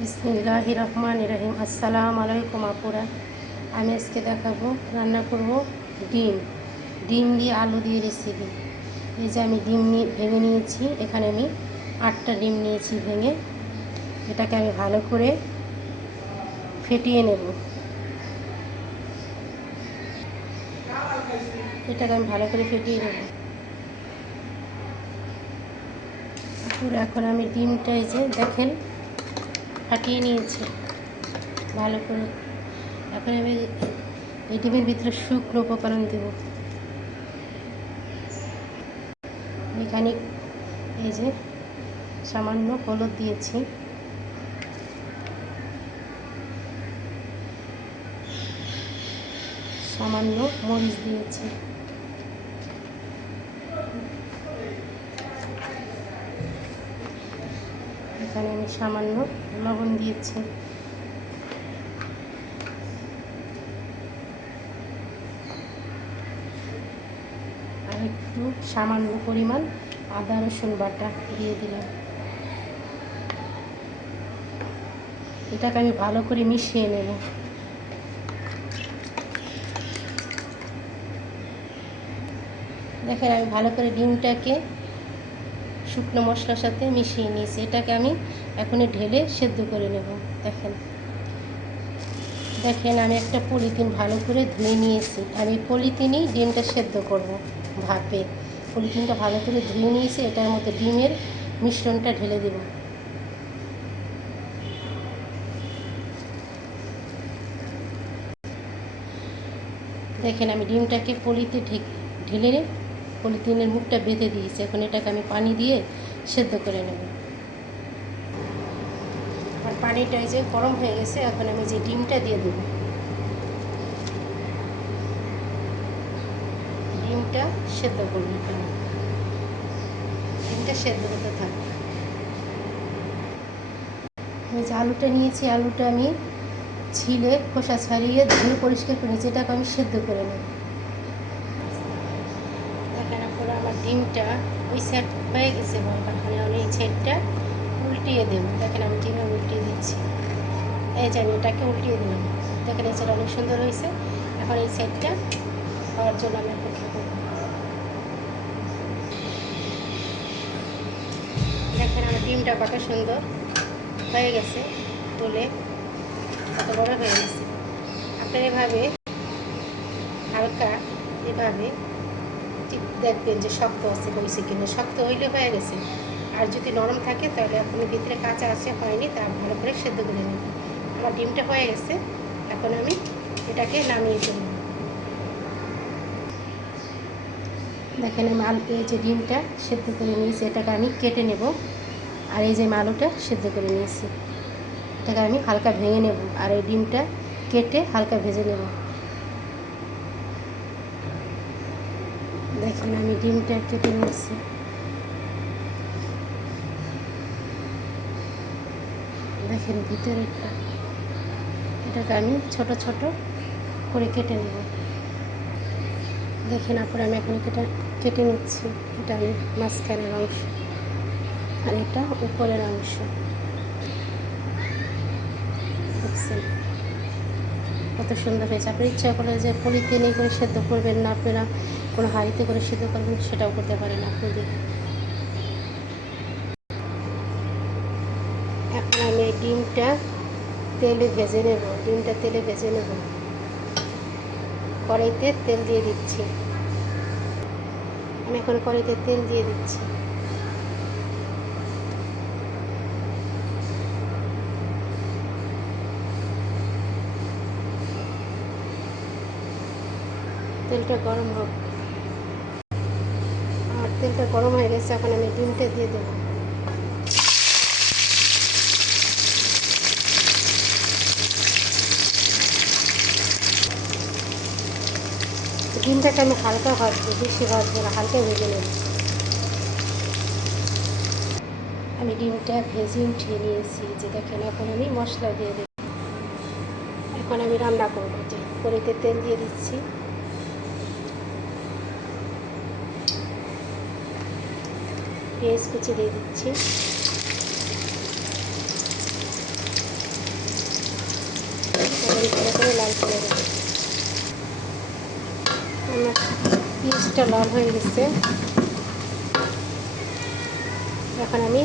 বিসমিল্লাহির রহমানির রহিম। আসসালামু আলাইকুম আপুরা। আমি আজকে দেখাবো রান্না করব ডিম ডিম দিয়ে আলু দিয়ে রেসিপি। এই যে আমি ডিম ভেঙে নিয়েছি। এখানে আমি 8টা ডিম নিয়েছি ভেঙে। এটাকে আমি ভালো করে ফেটিয়ে নেব। এখন আমি ডিমটা এই যে দেখেন ফাটিয়ে নিয়েছি ভালো করে। এখন আমি এই ডিমের ভিতরে শুকনো উপকরণ দেব। এখানে এই যে সামান্য হলুদ দিয়েছি, সামান্য মরিচ দিয়েছি, এখানে আমি সামান্য লবণ দিয়েছি, আর একটু সামান্য পরিমাণ আদা রসুন বাটা দিয়ে দিলাম। এটাকে আমি ভালো করে মিশিয়ে নেব। দেখেন আমি ভালো করে ডিমটাকে শুকনো মশলার সাথে মিশিয়ে নিয়েছি। এটাকে আমি এখন ঢেলে সেদ্ধ করে নেব। দেখেন আমি একটা পলিথিন ভালো করে ধুয়ে নিয়েছি। আমি পলিথিনেই ডিমটা সেদ্ধ করব ভাপে। পলিথিনটা ভালো করে ধুয়ে নিয়েছি। এটার মধ্যে ডিমের মিশ্রণটা ঢেলে দেব। দেখেন আমি ডিমটাকে ঢেলে পলিথিনের মুখটা বেঁধে দিয়েছি। এখন এটাকে আমি পানি দিয়ে সেদ্ধ করে নেব। আর পানিটা এই যে গরম হয়ে গেছে। এখন আমি যে ডিমটা দিয়ে দেব। ডিমটা সেদ্ধ করব। ডিমটা সেদ্ধ হতে থাকবে। আমি যে আলুটা নিয়েছি, আলুটা আমি ছিলে খোসা ছাড়িয়ে ধুয়ে পরিষ্কার করে নিয়েছি। এটাকে আমি সেদ্ধ করে নেব। দেখেন আপনারা আমার ডিমটা ওই সাইড হয়ে গেছে। এখন আমি এই সাইডটা উল্টিয়ে দেব। দেখেন আমি ডিমে উল্টিয়ে দিচ্ছি। এই যে আমি এটাকে উল্টিয়ে দিলাম। দেখেন এই সাইড অনেক সুন্দর হয়েছে। এখন এই সাইডটা হওয়ার জন্য আমি অপেক্ষা করব। দেখেন আমার ডিমটা কত সুন্দর হয়ে গেছে, বলে কত বড় হয়ে গেছে। আপনার এভাবে হালকা এভাবে ঠিক দেখবেন যে শক্ত আছে হয়েছে কিনা। শক্ত হইলে হয়ে গেছে। আর যদি নরম থাকে তাহলে আপনি ভিতরে কাঁচা আছে হয়নি, তা ভালো করে সেদ্ধ করে নেবেন। আমার ডিমটা হয়ে গেছে। এখন আমি এটাকে নামিয়ে দেব। দেখেন আমি এই যে ডিমটা সেদ্ধ করে নিয়েছি, এটাকে আমি কেটে নেব। আর এই যে আলুটা সেদ্ধ করে নিয়েছি, এটাকে আমি হালকা ভেঙে নেব। আর এই ডিমটা কেটে হালকা ভেজে নেব। দেখেন আমি ডিমটা কেটে নিয়েছি। দেখেন ভিতরেরটা, এটাকে আমি ছোট ছোট করে কেটে নেব। দেখেন আপনারা আমি এখন কেটে নিচ্ছি। এটা আমি মাঝখানের অংশ আর এটা উপরের অংশ। দেখছেন কত সুন্দর হয়েছে। আপনার ইচ্ছা করলে যে পলিথিনে করে সেদ্ধ করবেন না, আপনারা কোনো হাঁড়িতে করে সেদ্ধ করবেন, সেটাও করতে পারেন আপনাদের। এখন আমি এই ডিমটা তেলে ভেজে নেব। কড়াইতে তেল দিয়ে দিচ্ছি। আমি এখন কড়াইতে তেল দিয়ে দিচ্ছি। তেলটা গরম হোক। আর তেলটা গরম হয়ে গেছে। এখন আমি ডিমটা দিয়ে দেবো। ডিমটাকে আমি হালকা ভাজবো, বেশি ভাজবো না, হালকা ভেজে নেব। আমি ডিমটা ভেজে উঠিয়ে নিয়েছি। যে দেখেন এখন আমি মশলা দিয়ে দেব। এখন আমি রান্না করবো। যে কড়াইতে তেল দিয়ে দিচ্ছি। পেঁয়াজ কুচি দিয়ে দিচ্ছি, আমার পেঁয়াজটা লাল হয়ে গেছে। এখন আমি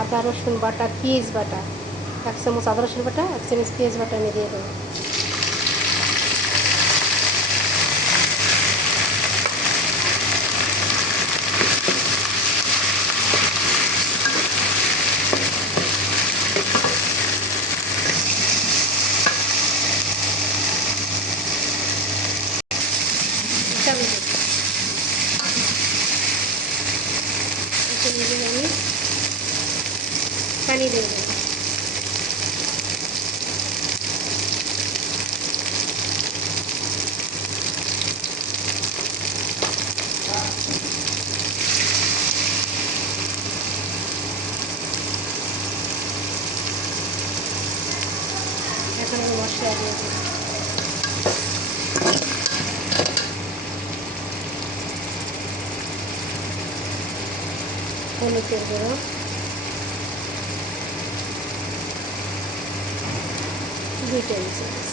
আদা রসুন বাটা, পেঁয়াজ বাটা, 1 চামচ আদা রসুন বাটা, 1 চামচ পেঁয়াজ বাটা আমি দিয়ে দেবো। আমি পানি দিয়ে দেবো। এখন আমি মশলা দিয়ে দেবো। হলুদের গুঁড়ো, 2 টেবিল চামচ,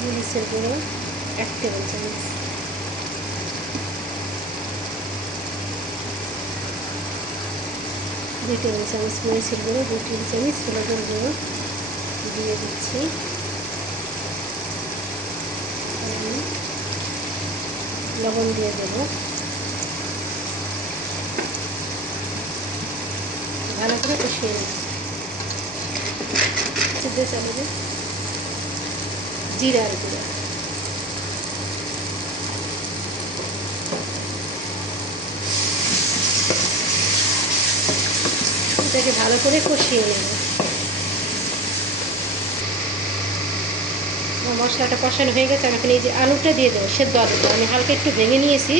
মরিচের গুঁড়ো 1 টেবিল চামচ, দুই টেবিল চামচ মরিচের গুঁড়ো, 2 টেবিল চামচ হলুদের গুঁড়ো দিয়ে দিচ্ছি। লবণ দিয়ে দেবো। ভালো করে কষিয়ে নেব। চামচ জিরার গুঁড়ো, এটাকে ভালো করে কষিয়ে নেব। মশলাটা কষানো হয়ে গেছে। আমি এখন এই যে আলুটা দিয়ে দেবো, সেদ্ধ আলুটা আমি হালকা একটু ভেঙে নিয়েছি,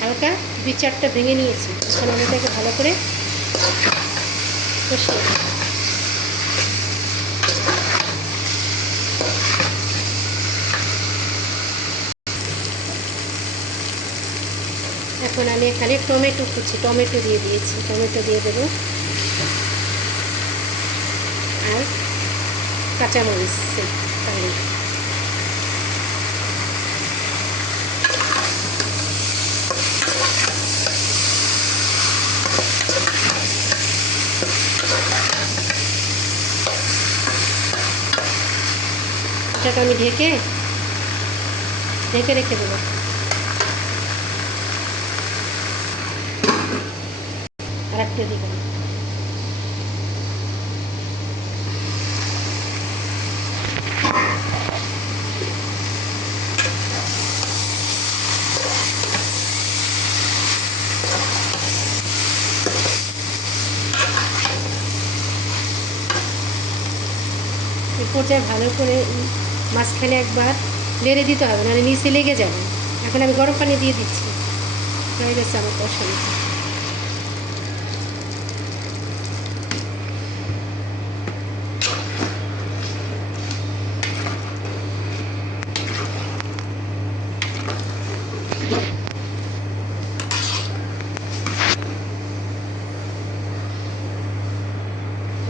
হালকা 2-4টা ভেঙে নিয়েছি। এখন আমি এটাকে ভালো করে কষিয়ে নেব। এখন আমি এখানে টমেটো দিয়ে দিয়েছি, টমেটো দিয়ে দেবো আর কাঁচামরিচ কালি। এটাকে আমি ঢেকে রেখে দেবো। আর একটা দিকে এই পর্যায়ে ভালো করে মাঝখানে একবার নেড়ে দিতে হবে, নাহলে নিচে লেগে যাবে। এখন আমি গরম পানি দিয়ে দিচ্ছি। হয়ে গেছে আমার কষানো।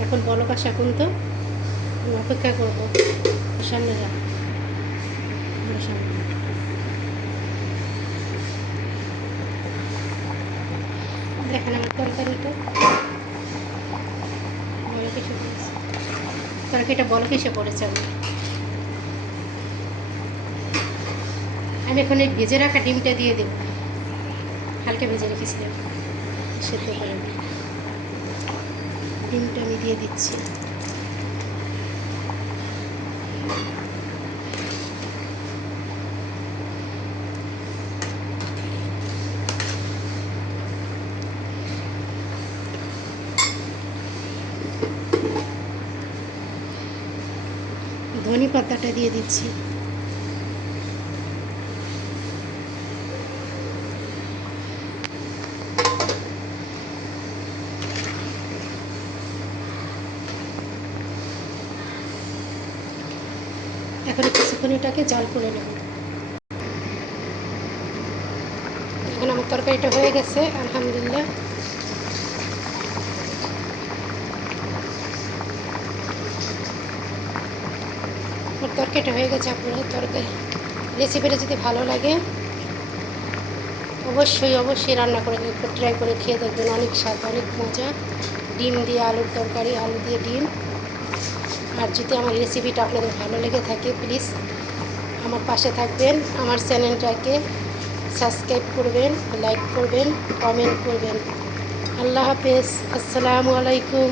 এখন বলক আসা পর্যন্ত অপেক্ষা করবো। সামনে যা, দেখেন আমার তরকারিটা বলক এসে পড়েছে। তরকারিটা বলক এসে পড়েছে। আমি এখন এই ভেজে রাখা ডিমটা দিয়ে দেব। হালকা ভেজে রেখেছিলাম সেদ্ধ করে, ডিমটা আমি দিয়ে দিচ্ছি। ধনে পাতাটা দিয়ে দিচ্ছি। এখন কিছুক্ষণ এটাকে জাল করে নেব। এখন আমার তরকারিটা হয়ে গেছে, আলহামদুলিল্লাহ। আমার তরকারিটা হয়ে গেছে। আপনারা তরকারি রেসিপিটা যদি ভালো লাগে অবশ্যই রান্না করে ট্রাই করে খেয়ে দেখবেন। অনেক স্বাদ, অনেক মজা। ডিম দিয়ে আলুর তরকারি, আলু দিয়ে ডিম। আর যদি আমার রেসিপিটা আপনাদের ভালো লেগে থাকে প্লিজ আমার পাশে থাকবেন, আমার চ্যানেলটাকে সাবস্ক্রাইব করবেন, লাইক করবেন, কমেন্ট করবেন। আল্লাহ হাফেজ। আসসালামু আলাইকুম।